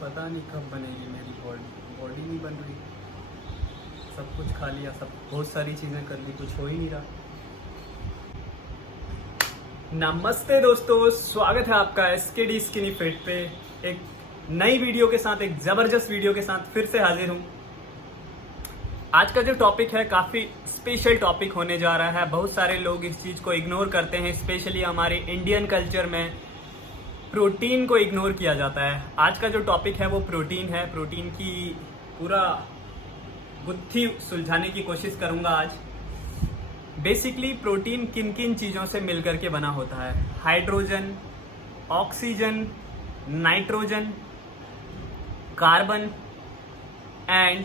पता नहीं कब बनेगी मेरी बॉडी। बॉडी नहीं बन रही। सब कुछ खा लिया, सब बहुत सारी चीज़ें कर ली, कुछ हो ही नहीं रहा। नमस्ते दोस्तों, स्वागत है आपका एसकेडी स्किनी फिट पे एक नई वीडियो के साथ, एक ज़बरदस्त वीडियो के साथ फिर से हाजिर हूँ। आज का जो टॉपिक है काफ़ी स्पेशल टॉपिक होने जा रहा है। बहुत सारे लोग इस चीज़ को इग्नोर करते हैं, स्पेशली हमारे इंडियन कल्चर में प्रोटीन को इग्नोर किया जाता है। आज का जो टॉपिक है वो प्रोटीन है। प्रोटीन की पूरा गुत्थी सुलझाने की कोशिश करूंगा आज। बेसिकली प्रोटीन किन किन चीज़ों से मिलकर के बना होता है? Hydrogen, oxygen, nitrogen, carbon and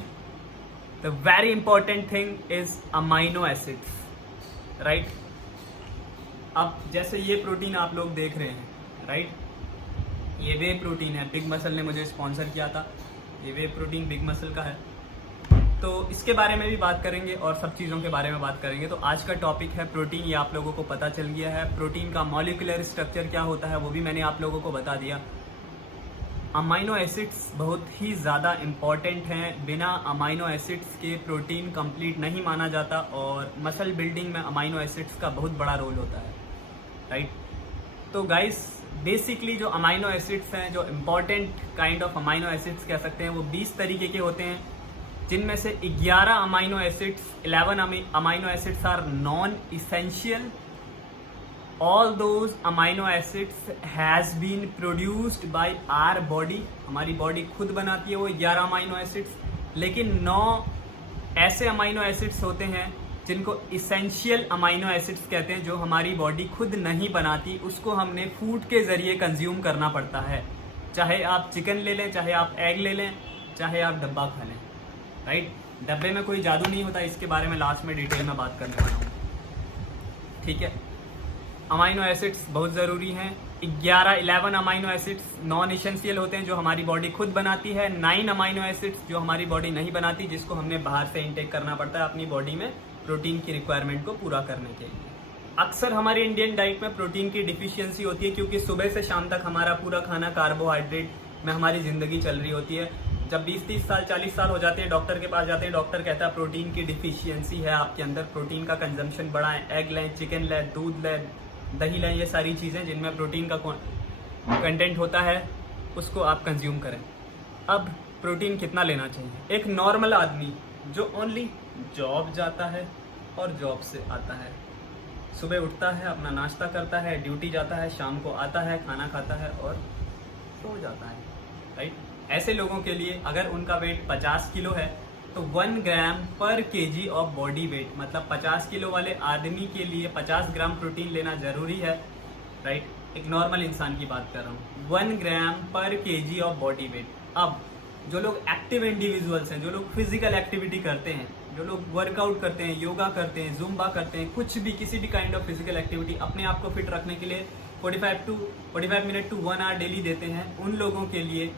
the very important thing is amino acids, right. अब जैसे ये प्रोटीन आप लोग देख रहे हैं, राइट, ये वे प्रोटीन है। बिग मसल ने मुझे स्पॉन्सर किया था। ये वे प्रोटीन बिग मसल का है, तो इसके बारे में भी बात करेंगे और सब चीज़ों के बारे में बात करेंगे। तो आज का टॉपिक है प्रोटीन। ये आप लोगों को पता चल गया है। प्रोटीन का मॉलिक्यूलर स्ट्रक्चर क्या होता है वो भी मैंने आप लोगों को बता दिया। अमाइनो एसिड्स बहुत ही ज़्यादा इम्पॉर्टेंट हैं। बिना अमाइनो एसिड्स के प्रोटीन कंप्लीट नहीं माना जाता और मसल बिल्डिंग में अमाइनो एसिड्स का बहुत बड़ा रोल होता है, राइट। तो गाइस, बेसिकली जो अमाइनो एसिड्स हैं, जो important kind of amino acids कह सकते हैं, वो 20 तरीके के होते हैं, जिनमें से 11 amino acids, 11 amino acids are non essential. All those amino acids has been produced by our body. हमारी बॉडी खुद बनाती है वो 11 अमाइनो एसिड्स। लेकिन 9 ऐसे अमाइनो एसिड्स होते हैं जिनको इसेंशियल अमाइनो एसिड्स कहते हैं, जो हमारी बॉडी खुद नहीं बनाती, उसको हमने फूड के जरिए कंज्यूम करना पड़ता है। चाहे आप चिकन ले लें, चाहे आप एग ले लें, चाहे आप डब्बा खा लें, राइट। डब्बे में कोई जादू नहीं होता, इसके बारे में लास्ट में डिटेल में बात करने वाला हूँ, ठीक है। अमाइनो एसिड्स बहुत ज़रूरी हैं। 11 अमाइनो एसिड्स नॉन इसेंशियल होते हैं, जो हमारी बॉडी खुद बनाती है। 9 अमाइनो एसिड्स जो हमारी बॉडी नहीं बनाती, जिसको हमने बाहर से इनटेक करना पड़ता है अपनी बॉडी में प्रोटीन की रिक्वायरमेंट को पूरा करने के लिए। अक्सर हमारे इंडियन डाइट में प्रोटीन की डिफिशियंसी होती है, क्योंकि सुबह से शाम तक हमारा पूरा खाना कार्बोहाइड्रेट में हमारी ज़िंदगी चल रही होती है। जब 20-30 साल 40 साल हो जाते हैं, डॉक्टर के पास जाते हैं, डॉक्टर कहता है प्रोटीन की डिफिशियंसी है आपके अंदर, प्रोटीन का कंजम्पशन बढ़ाएं, एग लें, चिकन लें, दूध लें, दही लें, ये सारी चीज़ें जिनमें प्रोटीन का कंटेंट होता है उसको आप कंज्यूम करें। अब प्रोटीन कितना लेना चाहिए? एक नॉर्मल आदमी जो ओनली जॉब जाता है और जॉब से आता है, सुबह उठता है, अपना नाश्ता करता है, ड्यूटी जाता है, शाम को आता है, खाना खाता है और सो जाता है, राइट। ऐसे लोगों के लिए अगर उनका वेट 50 किलो है तो 1 ग्राम पर केजी ऑफ बॉडी वेट, मतलब 50 किलो वाले आदमी के लिए 50 ग्राम प्रोटीन लेना ज़रूरी है, राइट। एक नॉर्मल इंसान की बात कर रहा हूँ। 1 ग्राम पर केजी ऑफ बॉडी वेट। अब जो लोग एक्टिव इंडिविजुअल्स हैं, जो लोग फिजिकल एक्टिविटी करते हैं, जो लोग वर्कआउट करते हैं, योगा करते हैं, जुम्बा करते हैं, कुछ भी किसी भी काइंड ऑफ फिजिकल एक्टिविटी अपने आप को फिट रखने के लिए 45 मिनट टू 1 आवर डेली देते हैं, उन लोगों के लिए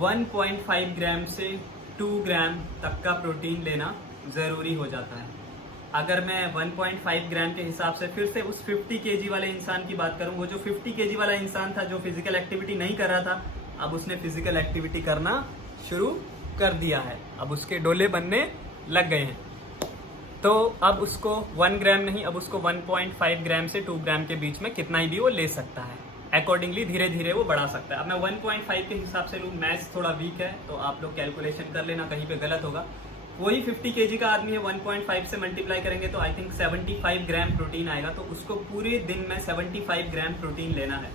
1.5 ग्राम से 2 ग्राम तक का प्रोटीन लेना ज़रूरी हो जाता है। अगर मैं 1.5 ग्राम के हिसाब से फिर से उस 50 केजी वाले इंसान की बात करूं, वो जो 50 केजी वाला इंसान था, जो फिजिकल एक्टिविटी नहीं कर रहा था, अब उसने फिजिकल एक्टिविटी करना शुरू कर दिया है, अब उसके डोले बनने लग गए हैं। तो अब उसको 1 ग्राम नहीं, अब उसको 1.5 ग्राम से 2 ग्राम के बीच में कितना ही भी वो ले सकता है। अकॉर्डिंगली धीरे धीरे वो बढ़ा सकता है। अब मैं 1.5 के हिसाब से लूँ, मैथ्स थोड़ा वीक है तो आप लोग कैलकुलेशन कर लेना, कहीं पे गलत होगा। वही 50 केजी का आदमी है, 1.5 से मल्टीप्लाई करेंगे तो आई थिंक 75 ग्राम प्रोटीन आएगा। तो उसको पूरे दिन में 75 ग्राम प्रोटीन लेना है,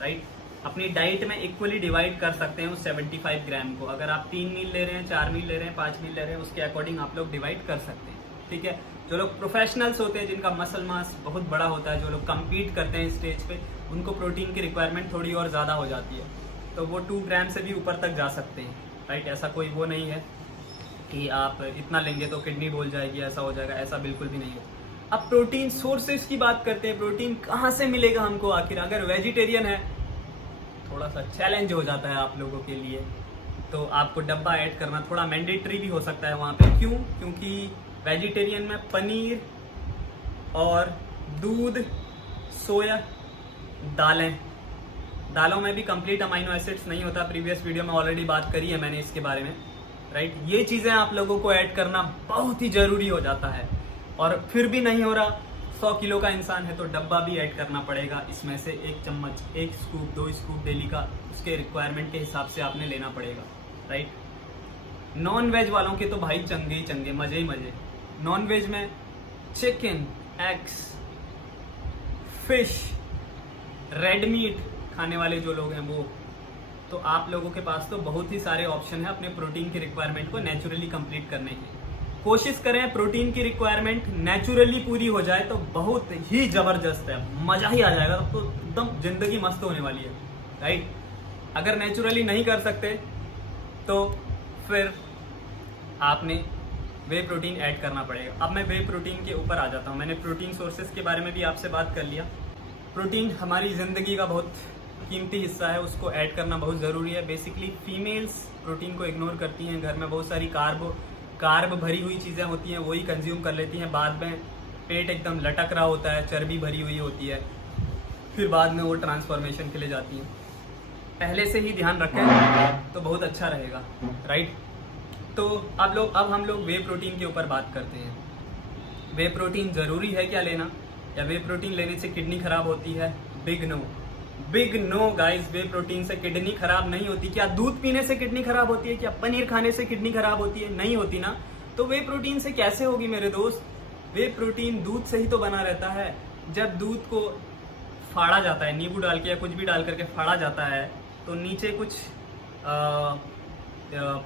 राइट। अपनी डाइट में इक्वली डिवाइड कर सकते हैं उस 75 ग्राम को। अगर आप 3 मील ले रहे हैं, 4 मील ले रहे हैं, 5 मील ले रहे हैं, उसके अकॉर्डिंग आप लोग डिवाइड कर सकते हैं, ठीक है। जो लोग प्रोफेशनल्स होते हैं, जिनका मसल मास बहुत बड़ा होता है, जो लोग कम्पीट करते हैं स्टेज पे, उनको प्रोटीन की रिक्वायरमेंट थोड़ी और ज़्यादा हो जाती है, तो वो 2 ग्राम से भी ऊपर तक जा सकते हैं, राइट। ऐसा कोई वो नहीं है कि आप इतना लेंगे तो किडनी बोल जाएगी, ऐसा हो जाएगा, ऐसा बिल्कुल भी नहीं है। अब प्रोटीन सोर्सेज की बात करते हैं। प्रोटीन कहाँ से मिलेगा हमको आखिर? अगर वेजिटेरियन है, थोड़ा सा चैलेंज हो जाता है आप लोगों के लिए, तो आपको डब्बा ऐड करना थोड़ा मैंडेटरी भी हो सकता है वहाँ पे। क्यों? क्योंकि वेजिटेरियन में पनीर और दूध, सोया, दालें दालों में भी कंप्लीट अमाइनो एसिड्स नहीं होता, प्रीवियस वीडियो में ऑलरेडी बात करी है मैंने इसके बारे में, राइट। ये चीजें आप लोगों को ऐड करना बहुत ही जरूरी हो जाता है, और फिर भी नहीं हो रहा, 100 किलो का इंसान है तो डब्बा भी ऐड करना पड़ेगा, इसमें से 1 चम्मच, 1 स्कूप, 2 स्कूप डेली का उसके रिक्वायरमेंट के हिसाब से आपने लेना पड़ेगा, राइट। नॉन वेज वालों के तो भाई चंगे ही चंगे, मजे ही मजे। नॉन वेज में chicken, eggs, fish, red meat खाने वाले जो लोग हैं वो, तो आप लोगों के पास तो बहुत ही सारे ऑप्शन है अपने प्रोटीन की रिक्वायरमेंट को नेचुरली कंप्लीट करने के। कोशिश करें प्रोटीन की रिक्वायरमेंट नेचुरली पूरी हो जाए तो बहुत ही जबरदस्त है, मजा ही आ जाएगा, तो एकदम जिंदगी मस्त होने वाली है, राइट। अगर नेचुरली नहीं कर सकते तो फिर आपने वे प्रोटीन ऐड करना पड़ेगा। अब मैं वे प्रोटीन के ऊपर आ जाता हूँ। मैंने प्रोटीन सोर्सेज के बारे में भी आपसे बात कर लिया। प्रोटीन हमारी ज़िंदगी का बहुत कीमती हिस्सा है, उसको ऐड करना बहुत ज़रूरी है। बेसिकली फीमेल्स प्रोटीन को इग्नोर करती हैं, घर में बहुत सारी कार्ब भरी हुई चीज़ें होती हैं वही कंज्यूम कर लेती हैं, बाद में पेट एकदम लटक रहा होता है, चर्बी भरी हुई होती है, फिर बाद में वो ट्रांसफॉर्मेशन के लिए जाती हैं। पहले से ही ध्यान रखें तो बहुत अच्छा रहेगा, राइट। तो अब हम लोग वे प्रोटीन के ऊपर बात करते हैं। वे प्रोटीन ज़रूरी है क्या लेना, या वे प्रोटीन लेने से किडनी खराब होती है? बिग नो गाइस, वे प्रोटीन से किडनी खराब नहीं होती। क्या दूध पीने से किडनी खराब होती है? क्या पनीर खाने से किडनी खराब होती है? नहीं होती ना। तो वे प्रोटीन से कैसे होगी मेरे दोस्त? वे प्रोटीन दूध से ही तो बना रहता है। जब दूध को फाड़ा जाता है, नींबू डाल के या कुछ भी डाल करके फाड़ा जाता है, तो नीचे कुछ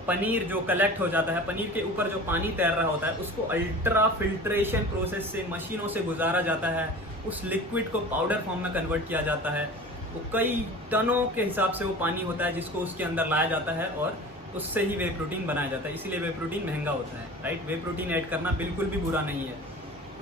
पनीर जो कलेक्ट हो जाता है, पनीर के ऊपर जो पानी तैर रहा होता है, उसको अल्ट्रा फिल्ट्रेशन प्रोसेस से मशीनों से गुजारा जाता है, उस लिक्विड को पाउडर फॉर्म में कन्वर्ट किया जाता है। वो कई टनों के हिसाब से वो पानी होता है जिसको उसके अंदर लाया जाता है, और उससे ही वे प्रोटीन बनाया जाता है। इसीलिए वे प्रोटीन महंगा होता है, राइट। वे प्रोटीन ऐड करना बिल्कुल भी बुरा नहीं है,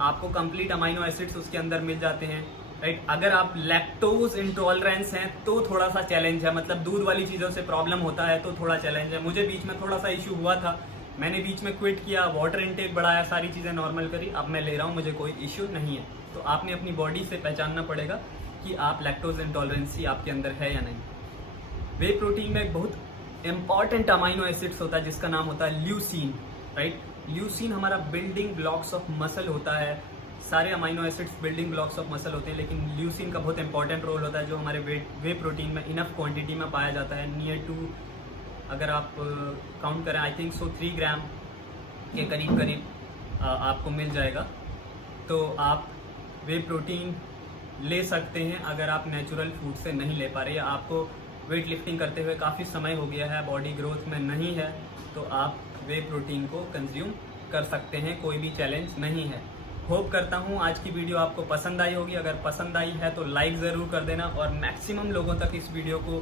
आपको कंप्लीट अमाइनो एसिड्स उसके अंदर मिल जाते हैं, राइट। अगर आप लैक्टोज इंटॉलरेंस हैं तो थोड़ा सा चैलेंज है, मतलब दूध वाली चीज़ों से प्रॉब्लम होता है तो थोड़ा चैलेंज है। मुझे बीच में थोड़ा सा इशू हुआ था, मैंने बीच में क्विट किया, वाटर इनटेक बढ़ाया, सारी चीज़ें नॉर्मल करी, अब मैं ले रहा हूँ, मुझे कोई इशू नहीं है। तो आपने अपनी बॉडी से पहचानना पड़ेगा कि आप लैक्टोज इंटॉलरेंसी आपके अंदर है या नहीं। वे प्रोटीन में एक बहुत इंपॉर्टेंट अमाइनो एसिड्स होता है जिसका नाम होता है ल्यूसीन, राइट। ल्यूसीन हमारा बिल्डिंग ब्लॉक्स ऑफ मसल होता है। सारे amino acids building blocks of muscle होते हैं, लेकिन ल्यूसीन का बहुत इंपॉर्टेंट रोल होता है जो हमारे वे प्रोटीन में इनफ क्वांटिटी में पाया जाता है। नियर टू, अगर आप काउंट करें, आई थिंक 3 ग्राम के करीब आपको मिल जाएगा। तो आप वे प्रोटीन ले सकते हैं अगर आप नेचुरल फूड से नहीं ले पा रहे, या आपको वेट लिफ्टिंग करते हुए काफ़ी समय हो गया है, बॉडी ग्रोथ में नहीं है, तो आप वे प्रोटीन को कंज्यूम कर सकते हैं, कोई भी चैलेंज नहीं है। होप करता हूँ आज की वीडियो आपको पसंद आई होगी। अगर पसंद आई है तो लाइक ज़रूर कर देना, और मैक्सिमम लोगों तक इस वीडियो को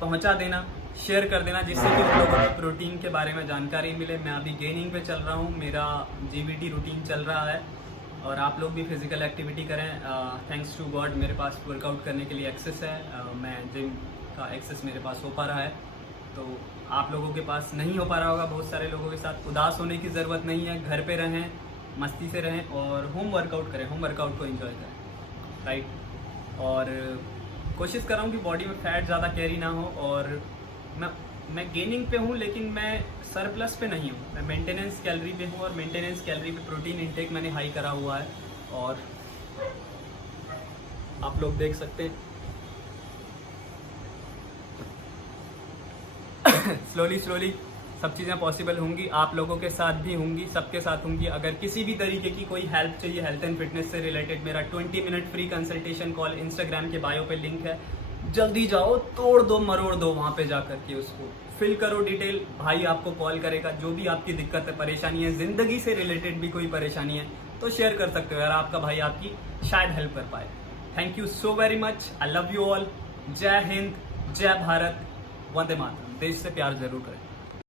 पहुँचा देना, शेयर कर देना, जिससे कि उन लोगों को प्रोटीन के बारे में जानकारी मिले। मैं अभी गेनिंग पे चल रहा हूँ, मेरा GVT रूटीन चल रहा है, और आप लोग भी फिजिकल एक्टिविटी करें। थैंक्स टू गॉड मेरे पास वर्कआउट करने के लिए एक्सेस है, मैं जिम का एक्सेस मेरे पास हो पा रहा है, तो आप लोगों के पास नहीं हो पा रहा होगा। बहुत सारे लोगों के साथ उदास होने की ज़रूरत नहीं है, घर पे रहें, मस्ती से रहें, और होम वर्कआउट करें, होम वर्कआउट को एंजॉय करें, राइट। और कोशिश कर रहा हूँ कि बॉडी में फैट ज़्यादा कैरी ना हो, और मैं गेनिंग पे हूँ लेकिन मैं सरप्लस पे नहीं हूँ, मैं मेंटेनेंस कैलोरी पे हूँ, और मेंटेनेंस कैलोरी पे प्रोटीन इंटेक मैंने हाई करा हुआ है, और आप लोग देख सकते हैं स्लोली सब चीज़ें पॉसिबल होंगी, आप लोगों के साथ भी होंगी, सबके साथ होंगी। अगर किसी भी तरीके की कोई हेल्प चाहिए हेल्थ एंड फिटनेस से रिलेटेड, मेरा 20 minute free consultation call Instagram के बायो पे लिंक है, जल्दी जाओ, तोड़ दो मरोड़ दो, वहाँ पे जा करके उसको फिल करो डिटेल, भाई आपको कॉल करेगा। जो भी आपकी दिक्कत है, परेशानी है, ज़िंदगी से रिलेटेड भी कोई परेशानी है तो शेयर कर सकते हो यार, आपका भाई आपकी शायद हेल्प कर पाए। Thank you so very much, I love you all. जय हिंद, जय भारत, वंदे मातरम। देश से प्यार जरूर करें।